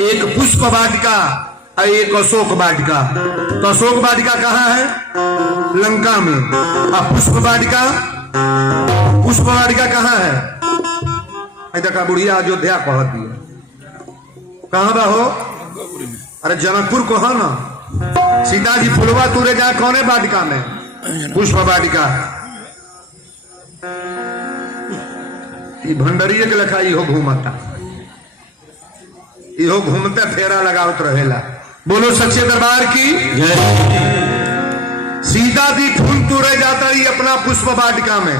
एक पुष्प वाटिका और एक अशोक वाटिका। तो अशोक वाटिका कहाँ है? लंका में। और पुष्प वाटिका कहाँ है? देखा बुढ़िया अयोध्या पहुंचती है। कहाँ बा हो? अरे जनकपुर को है ना। सीता जी फुलवा तुरे जा कौन है वाटिका में? पुष्प वाटिका। भंडरिये के लखा इहो घूमता, इहो घूमते फेरा लगावत रहेला। बोलो सच्चे दरबार की। सीता जी फूल तुरे जाता ही अपना पुष्प वाटिका में,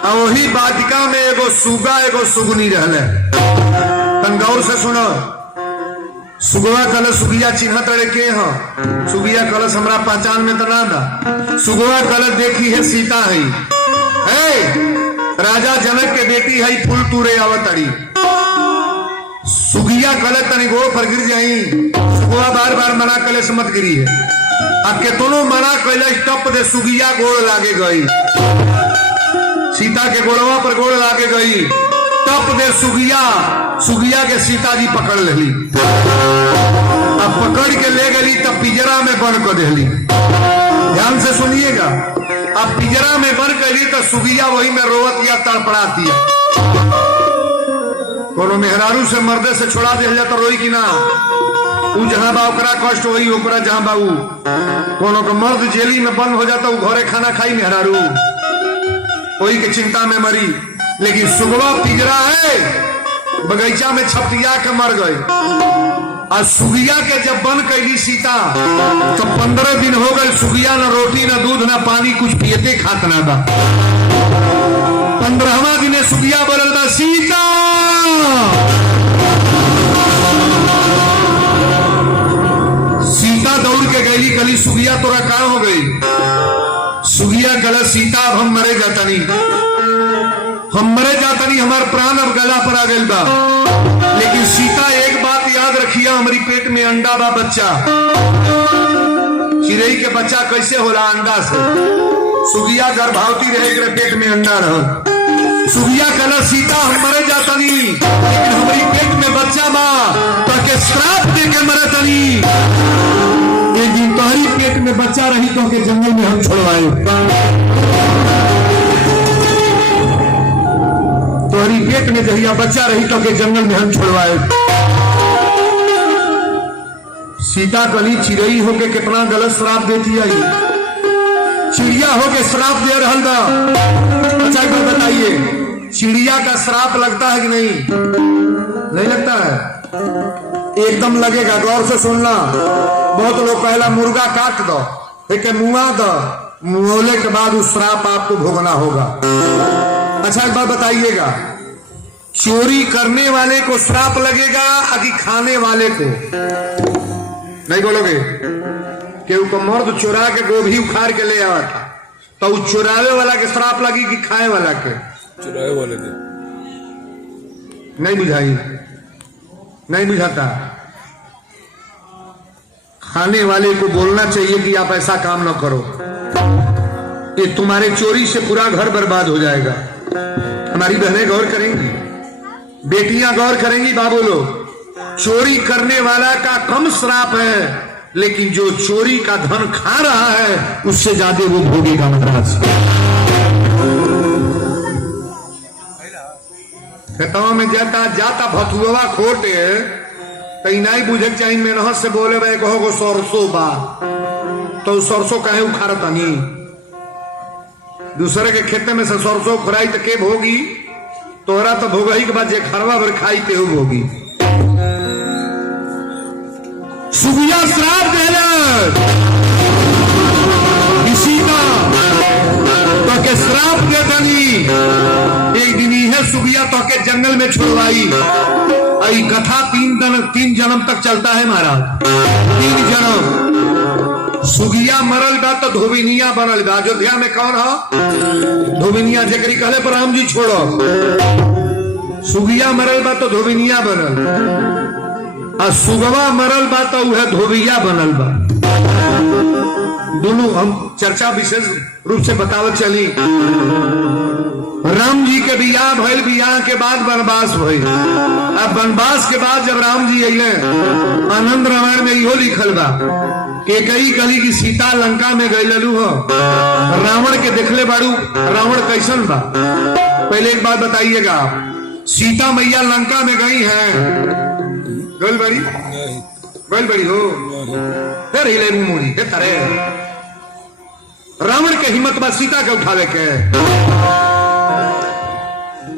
और वही वाटिका में एगो सुगा एगो सुगनी रहले। तन गौर से सुनो। सुगवा कलश सुगिया चिन्ह तड़े के हो। सुगिया कलश हमरा पहचान में तो ना दा। सुगवा कलश देखी है सीता है, राजा जनक के बेटी है, फूल तुरे आवतड़ी। सुगिया कलश तनी गोड़ पर गिर जाई। सुगवा बार बार मना कलश मत गिरी है। अब केतनो मना कलश टप दे सुगिया गोड़ लागे गई। सीता के गोड़वा पर गोड़ लागे गई। टप दे सुगिया के सीता जी पकड़ ली। अब पकड़ के ले गई तब पिंजरा में बंद कर देली। ध्यान से सुनिएगा। अब पिंजरा में बंद करी तो सुगिया वही में रोवत या तड़पड़ाती है। कोनो मेहरारू से मर्दे से छोड़ा दिया जाता रोई की ना। उ जहां बा ओकरा कष्ट वही ओकरा जहां बा उ। कोनो का मर्द जेली में बंद हो जाता, घरे खाना खाई मेहरारू, वही के चिंता में मरी। लेकिन सुगवा पिंजरा है, बगीचा में छपटिया के मर गए। और सुगिया के जब बंद कैली सीता तो 15 दिन हो गए। सुगिया न रोटी न दूध न पानी कुछ पियते खात ना बा। 15वां दिन सुगिया बोलल बा, सीता सीता दौड़ के गई। कली सुगिया तोरा कहाँ हो गई? सुगिया गला सीता अब हम मरे जातनी, हमारे प्राण अब गला पर आ गई बा। लेकिन सीता एक बात याद रखिया, हमारी पेट में अंडा बा बच्चा। चिड़ई के बच्चा कैसे होला? अंडा से। सुगिया गर्भवती रहे पेट में अंडा रह। सुगिया कला सीता हम मरे जातनी, लेकिन हमारी पेट में बच्चा बा तो के श्राप दे के मरे तनी। एक दिन तुम्हारी पेट में बच्चा रही तो के जंगल में हम छोड़वाए। तुम्हारी पेट में जहिया बच्चा रही तो के जंगल में हम छोड़वाए। सीता कली चिड़ई होके कितना गलत श्राप देती आई। चिड़िया होके श्राप दे रहल बा। अच्छा एक बात बताइए, चिड़िया का श्राप लगता है कि नहीं? नहीं लगता है? एकदम लगेगा। गौर से सुनना। बहुत लोग कहला मुर्गा काट दो, एक मुआ दो, मुआवले के बाद उस श्राप आपको भोगना होगा। अच्छा एक बात बताइएगा, चोरी करने वाले को श्राप लगेगा कि खाने वाले को? नहीं बोलोगे? केहू को मर्द चुरा के गोभी उखाड़ के ले आवा था, तो वो चुरावे वाला के श्राप लगी कि खाए वाला के? चुरावे वाले के। नहीं बुझाई? नहीं बुझाता। खाने वाले को बोलना चाहिए कि आप ऐसा काम न करो, ये तुम्हारे चोरी से पूरा घर बर्बाद हो जाएगा। हमारी बहनें गौर करेंगी, बेटियां गौर करेंगी। बाबू लोग, चोरी करने वाला का कम श्राप है, लेकिन जो चोरी का धन खा रहा है उससे ज्यादा वो भोगेगा। महाराज खेतवा में जाता भथुआ खोटे कहीं नहीं बुझे चाहिए। मेहनत से बोले भाई कहो सरसों बा, तो सरसों कहे उखाड़ता नहीं। दूसरे के खेते में से सरसों खुराई तो के भोगी? तोहरा तो भोगही के बाद जे खरवा भर खाई ते भोगी। सुगिया श्राप देले सीता तो के श्राप दे दनी। एक दिन है सुगिया तो के जंगल में छुड़वाई। आई कथा 3 जन्म तक चलता है महाराज। 3 जन्म सुगिया मरल बा तो धोबिनिया बनल बा। अयोध्या में कौन है? धोबिनिया। जेकरी कहले पर राम जी छोड़ो। सुगिया मरल बा तो धोबिनिया बनल, और सुगवा मरल बा तो वह धोबिया बनल बा। दोनों हम चर्चा विशेष रूप से बतावत चली। राम जी के बियाह भइल, बियाह के बाद वनवास भइल। अब वनवास के बाद जब राम जी अइले, आनंद रामायण में इहो लिखल बा कि कई कली की सीता लंका में गइलू हो, रावण के देखले बाड़ू, रावण कैसन बा? पहले एक बात बताइएगा, सीता मैया लंका में गई हैं, गल बड़ी हो फिर हिले मुड़ी के तरह रावण के हिम्मत बा सीता के उठावे के।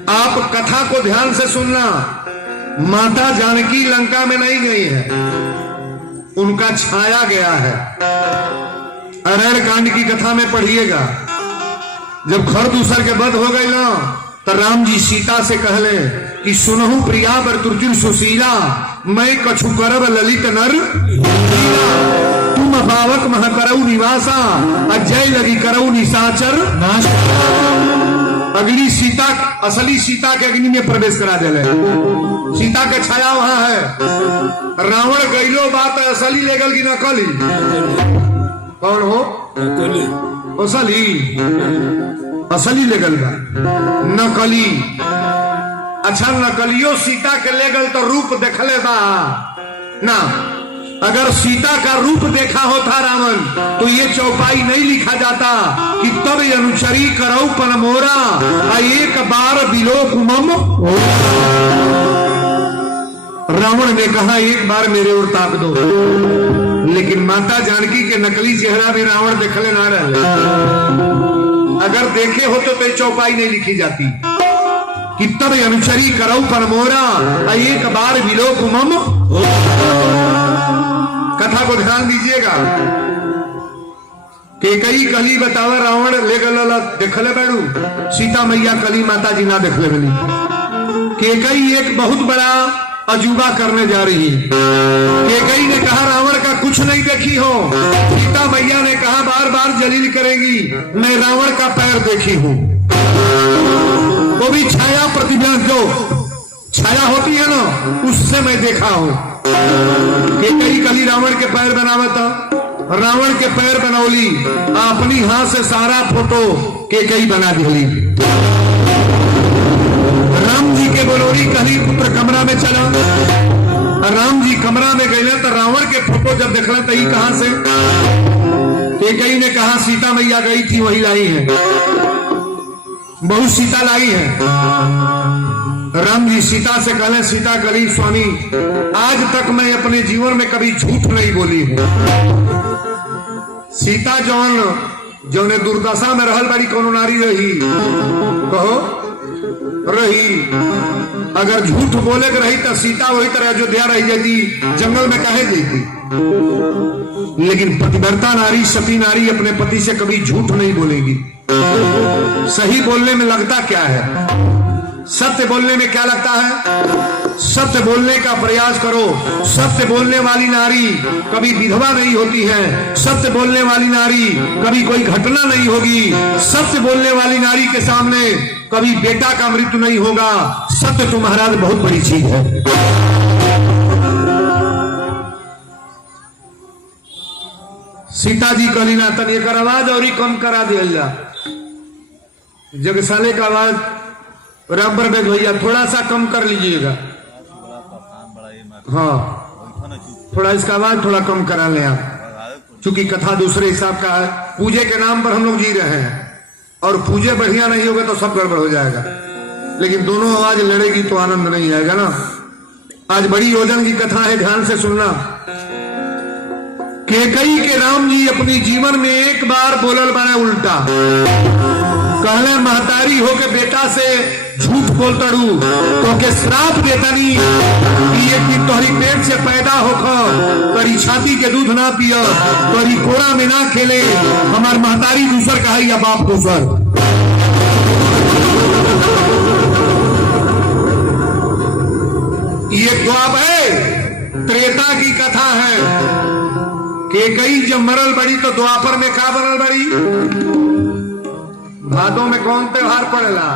आप कथा को ध्यान से सुनना, माता जानकी लंका में नहीं गई है, उनका छाया गया है। अरण्य कांड की कथा में पढ़िएगा, जब खरदूसर के वध हो गई ना, तो राम जी सीता से कहले कि सुनहु प्रिया बर तुर्जुन सुशीला, मैं कछु करब ललित नर तुम पावक मह करऊ निवासा, अजय लगी करऊ निशाचर नाश। अगली सीता, असली सीता के अग्नि में प्रवेश करा दिले, सीता के छाया वहां है। रावण गईलो बात असली ले गल की नकली? कौन हो? असली ले गल बा नकली। अच्छा, नकलियो सीता के ले गल तो रूप देखले बा ना? अगर सीता का रूप देखा होता रावण, तो ये चौपाई नहीं लिखा जाता कि तब अनुचरी करऊ पन मोरा एक बार विलोक मम। रावण ने कहा एक बार मेरे ओर ताक दो, लेकिन माता जानकी के नकली चेहरा भी रावण देखले ना रहे। अगर देखे होते तो चौपाई नहीं लिखी जाती कि तब अनुचरी करऊ पन मोरा एक बार विलोक मम। कथा को ध्यान दीजिएगा। केकई कली बतावा रावण ले गल देखले बैठू, सीता मैया कली माता जी ना देखले बनी। केकई एक बहुत बड़ा अजूबा करने जा रही। केकई ने कहा रावण का कुछ नहीं देखी हो, सीता मैया ने कहा बार बार जलील करेंगी, मैं रावण का पैर देखी हूं, वो भी छाया प्रतिबिंब, जो छाया होती है ना, उससे मैं देखा हूं। केकई कली रावण के पैर बनावता, रावण के पैर बनौली, अपनी हाथ से सारा फोटो केकई बना दिली। राम जी के बोलोरी कली पुत्र कमरा में चला, राम जी कमरा में गए तो रावण के फोटो जब देखला तही कहां से? केकई ने कहा सीता मैया गई थी वही लाई है, बहुत सीता लाई है। राम जी सीता से कहले, सीता कली स्वामी आज तक मैं अपने जीवन में कभी झूठ नहीं बोली हूं। सीता जौने दुर्दशा में रहल बड़ी कोनो नारी रही, कहो रही, अगर झूठ बोले के रही तो सीता वही तरह अयोध्या रही जाती, जंगल में काहे जाती। लेकिन पतिव्रता नारी, सती नारी अपने पति से कभी झूठ नहीं बोलेगी। सही बोलने में लगता क्या है? सत्य बोलने में क्या लगता है? सत्य बोलने का प्रयास करो। सत्य बोलने वाली नारी कभी विधवा नहीं होती है, सत्य बोलने वाली नारी कभी कोई घटना नहीं होगी, सत्य बोलने वाली नारी के सामने कभी बेटा का मृत्यु नहीं होगा। सत्य तो महाराज बहुत बड़ी चीज है। सीता जी कहली ना तन एक आवाज और ही कम करा दिया, जगसाले का आवाज बराबर में भैया थोड़ा सा कम कर लीजिएगा। हाँ, थोड़ा इसका आवाज थोड़ा कम करा लें आप, क्योंकि कथा दूसरे हिसाब का है। पूजे के नाम पर हम लोग जी रहे हैं, और पूजे बढ़िया नहीं होगा तो सब गड़बड़ हो जाएगा। लेकिन दोनों आवाज लड़ेगी तो आनंद नहीं आएगा ना। आज बड़ी योजन की कथा है, ध्यान से सुनना। केकई के राम जी अपनी जीवन में एक बार बोलल बने उल्टा, कहले महतारी हो के बेटा से झूठ बोल तड़ू तो के श्राप देतनी कि एक दिन तोहरी पेट से पैदा होकर तोरी छाती के दूध ना पिय, तोरी कोरा में ना खेले, हमार महतारी दूसर कहा या बाप दूसर। ये द्वाप है, त्रेता की कथा है। केकई जब मरल बड़ी तो द्वापर में का बनल बड़ी? भादों में कौन त्योहार पड़ेला?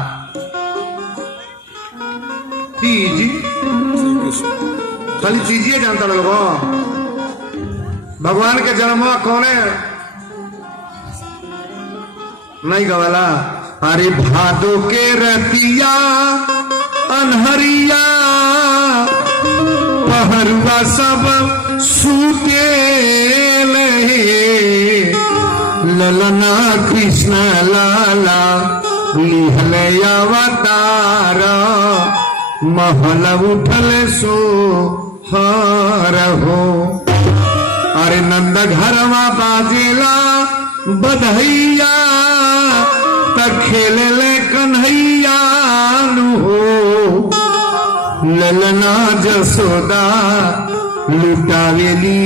तीज। खाली तीजिए जानता लोगो। भगवान के जन्म कौन है? नहीं गवाला। अरे भादो के रतिया अनहरिया पहरुआ सब सूते लहे ललना कृष्ण लाला लिहल अवतार महल उठल सो हर हो। अरे नंद घरवा बाजेला बधैया खेले ले कन्हैया हो ललना जसोदा लुटावेली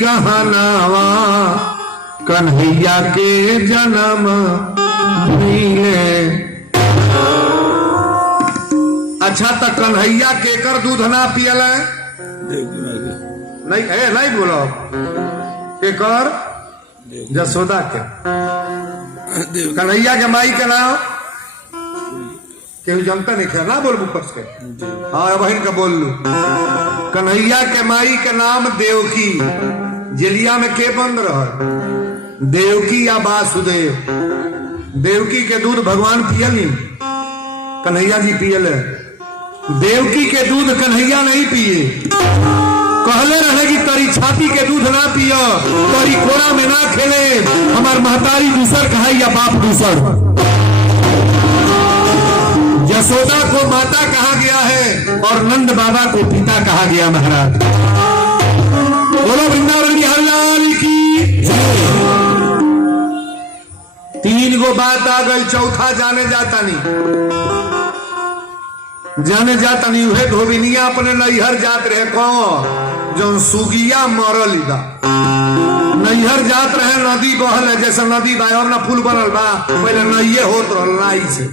गहनावा कन्हैया के जन्म भइले। अच्छा तो कन्हैया केकर दूध ना पियल नहीं बोलो केकर जसोदा के कन्हैया के माई के नाम केहू जानता नहीं था ना बोल बुकस के। हाँ बहन का बोल लू कन्हैया के माई के नाम देवकी। जेलिया में के बंद रह देवकी या वासुदेव। देवकी के दूध भगवान पियल नहीं कन्हैया जी पियल है। देवकी के दूध कन्हैया नहीं पिए। कहले रहे कि तरी छाती के दूध ना पियो तरी कोरा में ना खेले हमार महतारी दूसर कहा या बाप दूसर। यशोदा को माता कहा गया है और नंद बाबा को पिता कहा गया। महाराज बोलो वृंदावन की हरियाली की। तीन गो बात आ गई चौथा जाने जाता नहीं उहे धोबिनिया अपने नैहर जात रहे कौन जो सुगिया मरल इदा नैहर जात रहे नदी बहल है जैसे नदी बा और ना पुल बनल बा पहले नैये होत रहल नाई से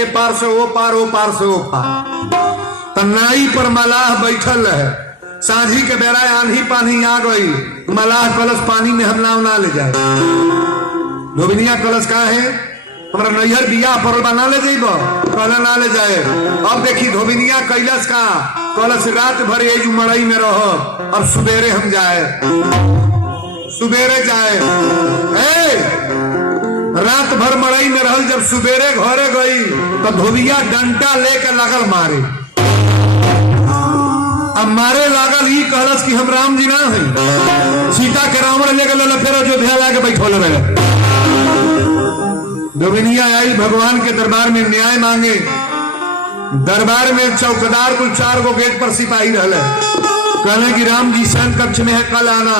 ए पार से ओ पार ओ पार से ओ पार तो नाई पर मलाह बैठल रहे। सांझी के बेरा आंधी पानी आ गई मलाह कलश पानी में हम नाव ना ले जाए। धोबिनिया कलश का है हमारा नैहर बिया परल बा ना ले जाइब कहला ना ले जाए। अब देखी धोबिनिया कैलस का कलश रात भर ये मड़ई में रहो अब सुबेरे हम जाए सुबेरे जाए। रात भर मड़ई में रहल जब सुबेरे घरे गई तो धोबिया डंटा लेकर लगल मारे। अब मारे लागल ही कहलस कि हम राम जी ना है सीता के रावण लेकर फिर अयोध्या लाके बैठोले रहे। धोबिनिया आई भगवान के दरबार में न्याय मांगे। दरबार में चौकीदार कुल 4 गो गेट पर सिपाही रहले कहले कि राम जी शयन कक्ष में है कल आना।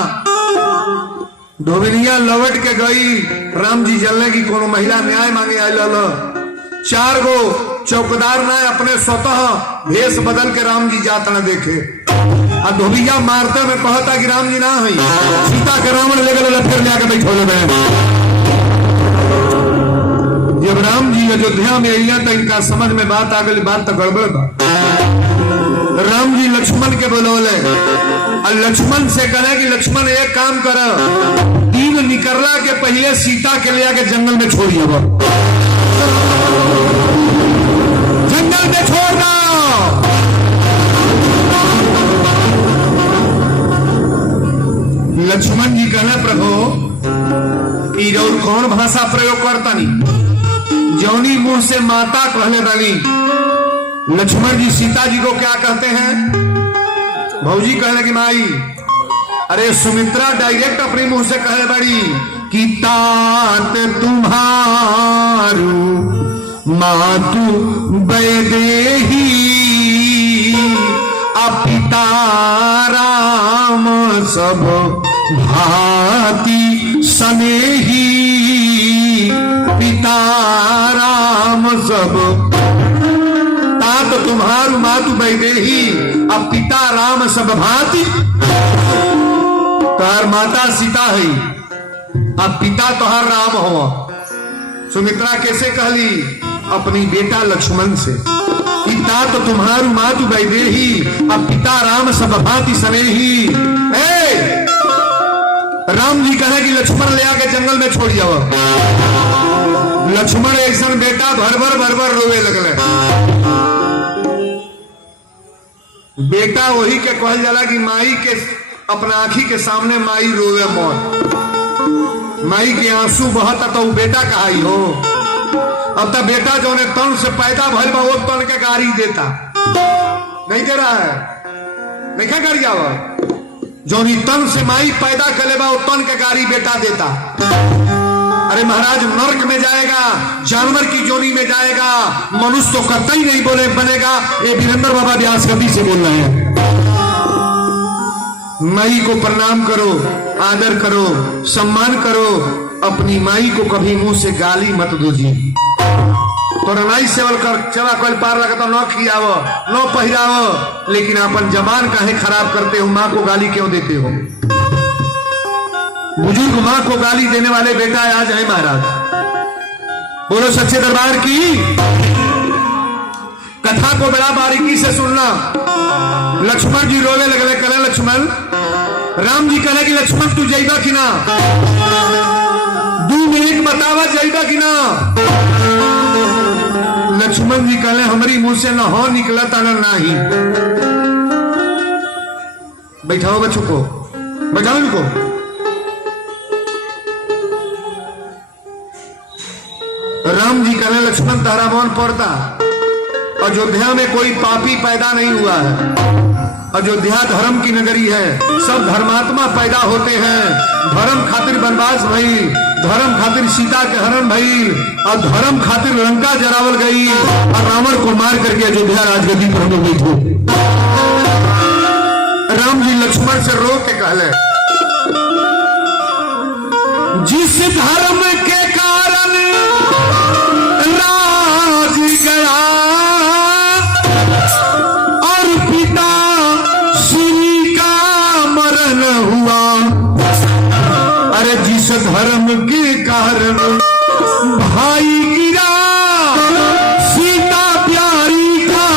धोबिनिया लौट के गई राम जी जलने की कोनो महिला न्याय मांगे आई लल 4 गो चौकीदार ना अपने स्वतः भेष बदल के राम जी जात न देखे। और धोबिया मारते में कहता कि राम जी ना है सीता के रावण ले गए फिर लेके बैठोले में। जब राम जी अयोध्या में अइला तो इनका समझ में बात आ गई बात तो गड़बड़ बा। राम जी लक्ष्मण के बोलौले और लक्ष्मण से कहे कि लक्ष्मण एक काम कर दिन निकलला के पहले सीता के ले आके जंगल में छोड़ दिया जंगल में छोड़ दो। लक्ष्मण जी कहे प्रभु और कौन भाषा प्रयोग करता नहीं जौनी मुंह से माता कहने वाली। लक्ष्मण जी सीता जी को क्या कहते हैं भौजी कहने की माई। अरे सुमित्रा डायरेक्ट अपने मुंह से कहे बड़ी कि तात तुम्हारू मातु वैदेही अपिता राम सब भांति सनेही पिता राम सब। तात तुम्हारू मातु वैदेही अब पिता राम सब भांति। तोहर माता सीता है अब पिता तोहर राम हो। सुमित्रा कैसे कहली अपनी बेटा लक्ष्मण से पिता तो तुम्हारू मातु वैदेही अब पिता राम सब भांति सनेही। राम जी कहे कि लक्ष्मण ले आके जंगल में छोड़ जाओ। लक्ष्मण ऐसा बेटा भर रोवे लगले। बेटा वही के कहल जाला कि माई के अपना आंखी के सामने माई रोवे मौत। माई के आंसू बहता तो बेटा कहाई हो अब तक बेटा जो ने तन से पैदा भइल बा वो तन के गाड़ी देता नहीं दे रहा है, नहीं क्या गाड़ी आवा जो नी तन से माई पैदा करे बा वो तन के गाड़ी बेटा देता। अरे महाराज नर्क में जाएगा, जानवर की जोनी में जाएगा, मनुष्य तो कतई नहीं बोले बनेगा। ये वीरेंद्र बाबा व्यास कवि से बोल रहे हैं। माई को प्रणाम करो, आदर करो, सम्मान करो, अपनी माई को कभी मुंह से गाली मत दो जी। तो नाई सेवल कर चला कोई पार लगता न खियाव न पहिराव, लेकिन अपन जबान काहे खराब करते हो, माँ को गाली क्यों देते हो। बुजुर्ग माँ को गाली देने वाले बेटा आज है महाराज। बोलो सच्चे दरबार की। कथा को बड़ा बारीकी से सुनना। लक्ष्मण जी रोवे लगले, कले लक्ष्मण, राम जी कहे कि लक्ष्मण तू जाइबा कि ना, 2 मिनट बतावा जाइबा कि ना। लक्ष्मण जी कहे हमारी मुंह से ना हो निकला था ना नहीं। बैठाओ बच्चों को, बैठाओ इनको। राम जी कहे लक्ष्मण तारा मौन पड़ता, अयोध्या में कोई पापी पैदा नहीं हुआ है। अयोध्या धर्म की नगरी है, सब धर्मात्मा पैदा होते हैं। धर्म खातिर वनवास भइल, धर्म खातिर सीता के हरण भइल, और धर्म खातिर लंका जरावल गई और रावण को मार करके अयोध्या राजगद्दी पर हम बैठो। राम जी लक्ष्मण से रो के कहले, जिस धर्म के कारण राज गया और पिता श्री का मरण हुआ, अरे जिस धर्म के कारण भाई गिरा सीता प्यारी का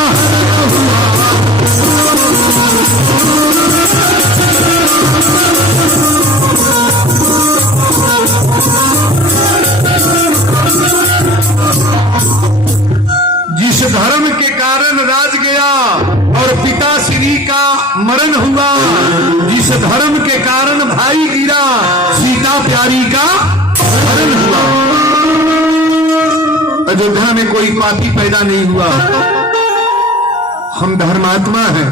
जिस धर्म के कारण राज गया और पिता श्री का मरण हुआ, जिस धर्म के कारण भाई गिरा सीता प्यारी का मरण हुआ। अयोध्या में कोई पापी पैदा नहीं हुआ, हम धर्मात्मा हैं।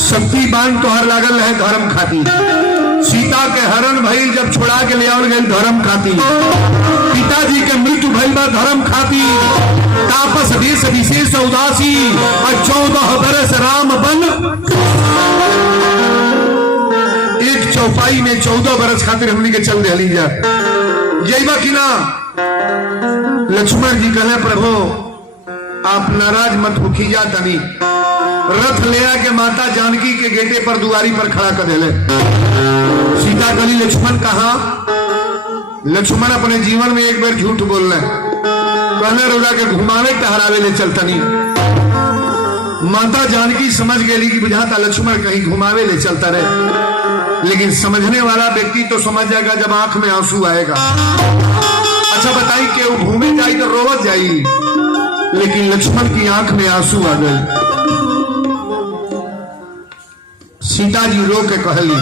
शक्ति बांध तो हर लागल है धर्म खातिर। सीता के हरण भइल जब छोड़ा के ले आवल गई धर्म खातिर। पिताजी के मृत्यु भइल बा धर्म खातिर। तापस देश विशेष उदासी और 14 बरस राम बन, एक चौपाई में 14 बरस खातिर हमने के चल दिया लीजा जइबा कि ना। लक्ष्मण जी कहे प्रभु आप नाराज मत होखी जा तनी। रथ ले आके माता जानकी के गेटे पर दुआरी पर खड़ा कर दिले। सीता गली लक्ष्मण कहा। लक्ष्मण अपने जीवन में एक बार झूठ बोल रहे, कहने रोला के घुमावे टहरावे ले चलतनी। माता जानकी समझ गई कि बुझाता लक्ष्मण कहीं घुमावे ले चलता रहे, लेकिन समझने वाला व्यक्ति तो समझ जाएगा जब आंख में आंसू आएगा। अच्छा बताई कि वो घूमे जाई तो रोवत जाई, लेकिन लक्ष्मण की आंख में आंसू आ गए। सीता जी रो के कहली,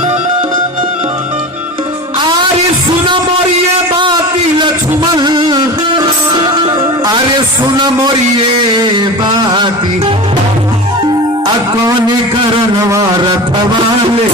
अरे सुन मोरिए बाती लक्ष्मण, अरे सुन मोरिए बाती, अकोने करनवा रथवाले।